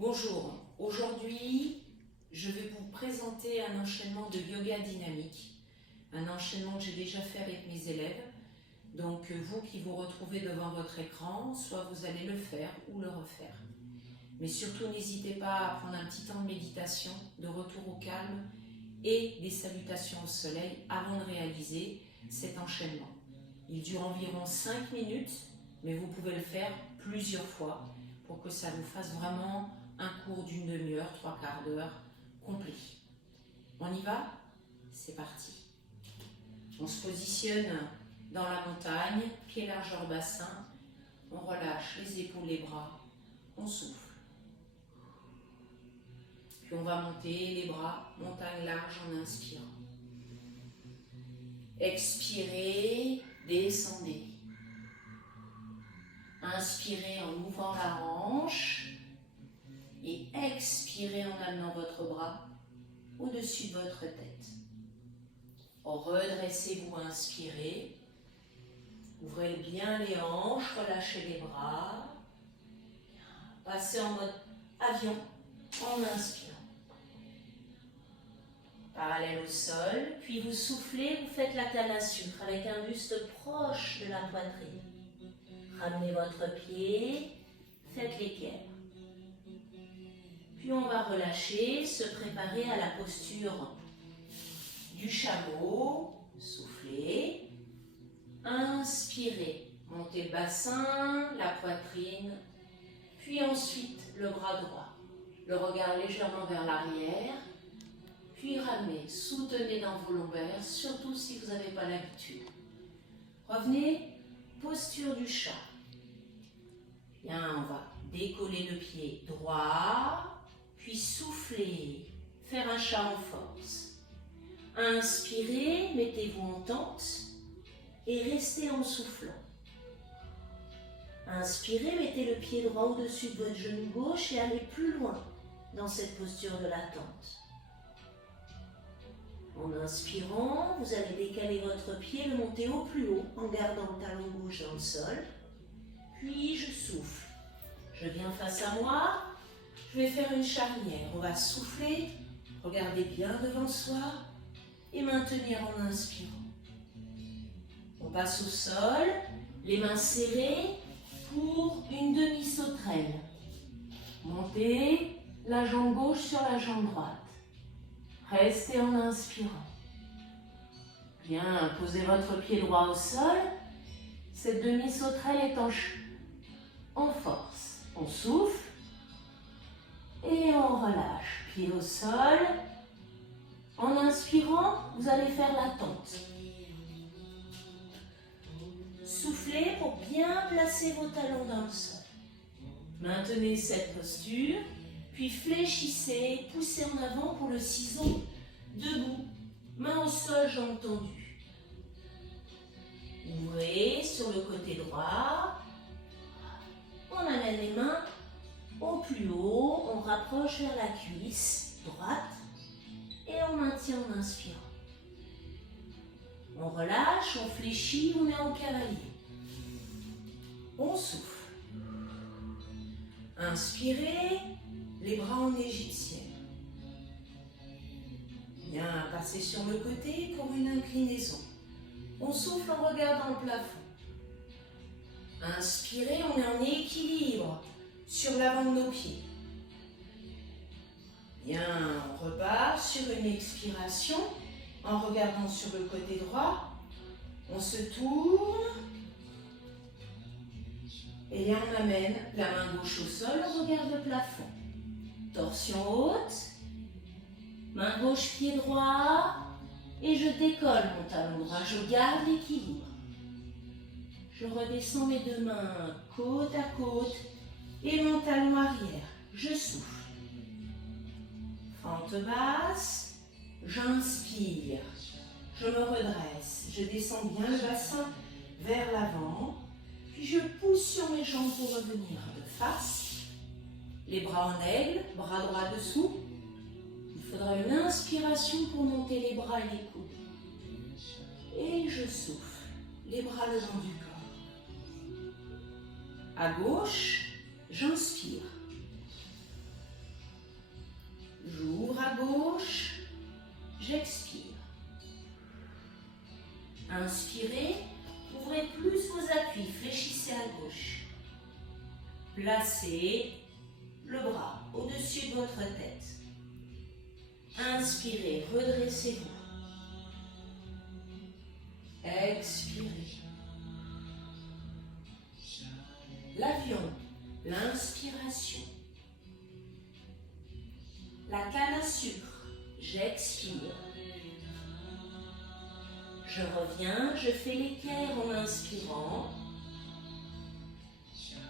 Bonjour, aujourd'hui je vais vous présenter un enchaînement de yoga dynamique, un enchaînement que j'ai déjà fait avec mes élèves. Donc vous qui vous retrouvez devant votre écran, soit vous allez le faire ou le refaire. Mais surtout n'hésitez pas à prendre un petit temps de méditation, de retour au calme et des salutations au soleil avant de réaliser cet enchaînement. Il dure environ 5 minutes, mais vous pouvez le faire plusieurs fois pour que ça vous fasse vraiment un cours d'une demi-heure, 3/4 d'heure complet. On y va? C'est parti. On se positionne dans la montagne, pied largeur bassin. On relâche les épaules, les bras. On souffle. Puis on va monter les bras, montagne large en inspirant. Expirez, descendez. Inspirez en ouvrant la hanche et expirez en amenant votre bras au-dessus de votre tête. Redressez-vous, inspirez. Ouvrez bien les hanches, relâchez les bras. Passez en mode avion en inspirant. Parallèle au sol, puis vous soufflez, vous faites la canne à sucre avec un buste proche de la poitrine. Ramenez votre pied, faites l'équerre. Puis on va relâcher, se préparer à la posture du chameau. Soufflez, inspirez, montez le bassin, la poitrine, puis ensuite le bras droit. Le regard légèrement vers l'arrière, puis ramenez, soutenez dans vos lombaires, surtout si vous n'avez pas l'habitude. Revenez, posture du chat. Bien, on va décoller le pied droit, puis souffler, faire un chat en force. Inspirez, mettez-vous en tente et restez en soufflant. Inspirez, mettez le pied droit au-dessus de votre genou gauche et allez plus loin dans cette posture de la tente. En inspirant, vous allez décaler votre pied, le monter au plus haut en gardant le talon gauche dans le sol. Puis je souffle. Je viens face à moi. Je vais faire une charnière. On va souffler, regarder bien devant soi et maintenir en inspirant. On passe au sol, les mains serrées pour une demi-sauterelle. Montez la jambe gauche sur la jambe droite. Restez en inspirant. Bien, posez votre pied droit au sol. Cette demi-sauterelle est en force. On souffle et on relâche. Pied au sol. En inspirant, vous allez faire la tente. Soufflez pour bien placer vos talons dans le sol. Maintenez cette posture, puis fléchissez, poussez en avant pour le ciseau, debout, main au sol, jambes tendues. Ouvrez sur le côté droit. On amène les mains au plus haut, on rapproche vers la cuisse droite et on maintient en inspirant. On relâche, on fléchit, on est en cavalier. On souffle. Inspirez, les bras en égyptienne. Bien, passez sur le côté pour une inclinaison. On souffle en regardant le plafond. Inspirez, on est en équilibre sur l'avant de nos pieds. Bien, on repart sur une expiration en regardant sur le côté droit. On se tourne et on amène la main gauche au sol, on regarde le plafond. Torsion haute, main gauche, pied droit et je décolle mon talon droit, je garde l'équilibre. Je redescends mes deux mains côte à côte et mon talon arrière. Je souffle. Fente basse, j'inspire. Je me redresse. Je descends bien le bassin vers l'avant. Puis je pousse sur mes jambes pour revenir de face. Les bras en aigle, bras droit dessous. Il faudra une inspiration pour monter les bras et les coudes. Et je souffle. Les bras le long du corps. À gauche, j'inspire. le bras au-dessus de votre tête. Inspirez, redressez-vous. Expirez. L'avion, l'inspiration. La canne à sucre, j'expire. Je reviens, je fais l'équerre en inspirant.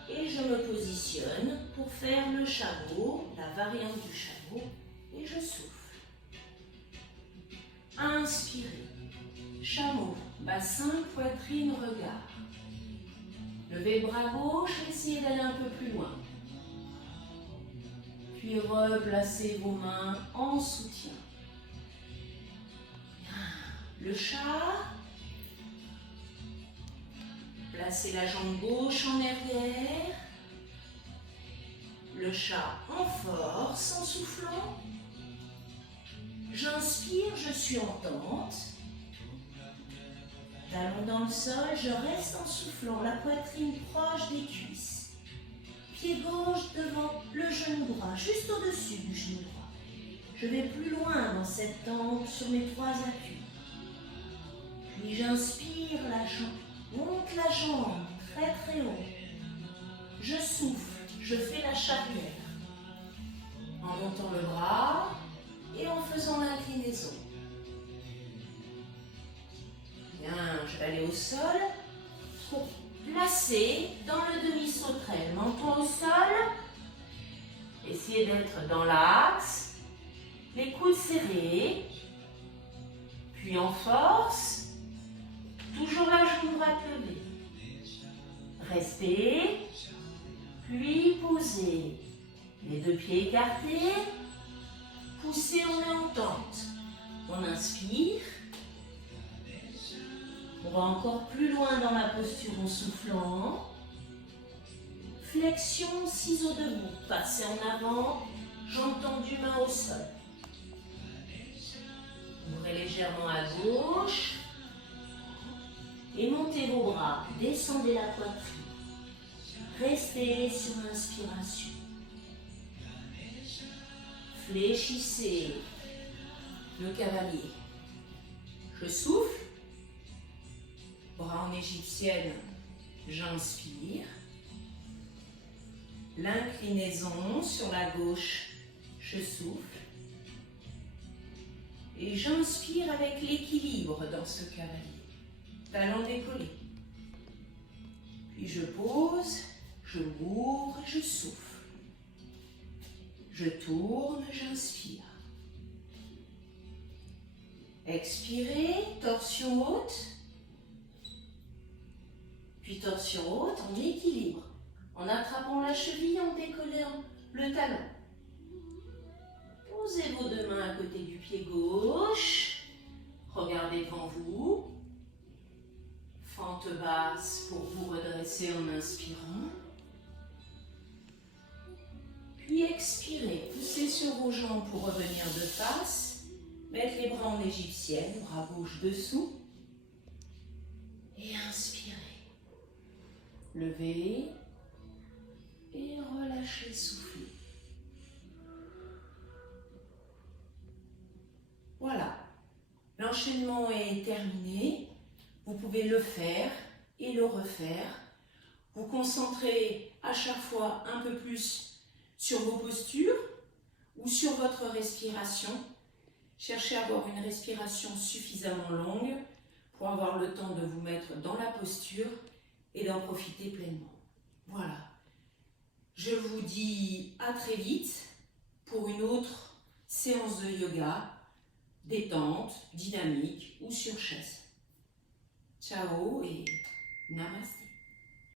Et je me positionne pour faire le chameau, la variante du chameau, et je souffle. Inspirez. Chameau, bassin, poitrine, regard. Levez le bras gauche, essayez d'aller un peu plus loin. Puis replacez vos mains en soutien. Le chat. Placez la jambe gauche en arrière. Le chat en force, en soufflant. J'inspire, je suis en tente. Talon dans le sol, je reste en soufflant, la poitrine proche des cuisses. Pied gauche devant le genou droit, juste au-dessus du genou droit. Je vais plus loin dans cette tente sur mes 3 appuis. Puis j'inspire, la jambe, monte la jambe très très haut. Je souffle, je fais la charrière. En montant le bras et en faisant l'inclinaison. Bien, je vais aller au sol pour placer dans le demi-sauterelle. Menton au sol. Essayez d'être dans l'axe. Les coudes serrés. Puis en force. Toujours la jambe droite levée. Restez. Puis posez. Les 2 pieds écartés. Poussez, on est en tente. On inspire. On va encore plus loin dans la posture en soufflant. Flexion, ciseaux debout. Passez en avant, jambes tendues, main au sol. Ouvrez légèrement à gauche. Et montez vos bras. Descendez la poitrine. Restez sur l'inspiration. Fléchissez le cavalier. Je souffle. Bras en égyptienne, j'inspire. L'inclinaison sur la gauche, je souffle. Et j'inspire avec l'équilibre dans ce cavalier. Talon décollé. Puis je pose, je m'ouvre et je souffle. Je tourne, j'inspire. Expirez, torsion haute. Puis torsion haute en équilibre, en attrapant la cheville, en décollant le talon. Posez vos 2 mains à côté du pied gauche. Regardez devant vous. Fente basse pour vous redresser en inspirant. Puis expirez. Poussez sur vos jambes pour revenir de face. Mettre les bras en égyptienne, bras gauche dessous. Et inspirez. Levez et relâchez, soufflez. Voilà, l'enchaînement est terminé. Vous pouvez le faire et le refaire. Vous concentrez à chaque fois un peu plus sur vos postures ou sur votre respiration. Cherchez à avoir une respiration suffisamment longue pour avoir le temps de vous mettre dans la posture et d'en profiter pleinement. Voilà. Je vous dis à très vite pour une autre séance de yoga, détente, dynamique ou sur chaise. Ciao et namaste.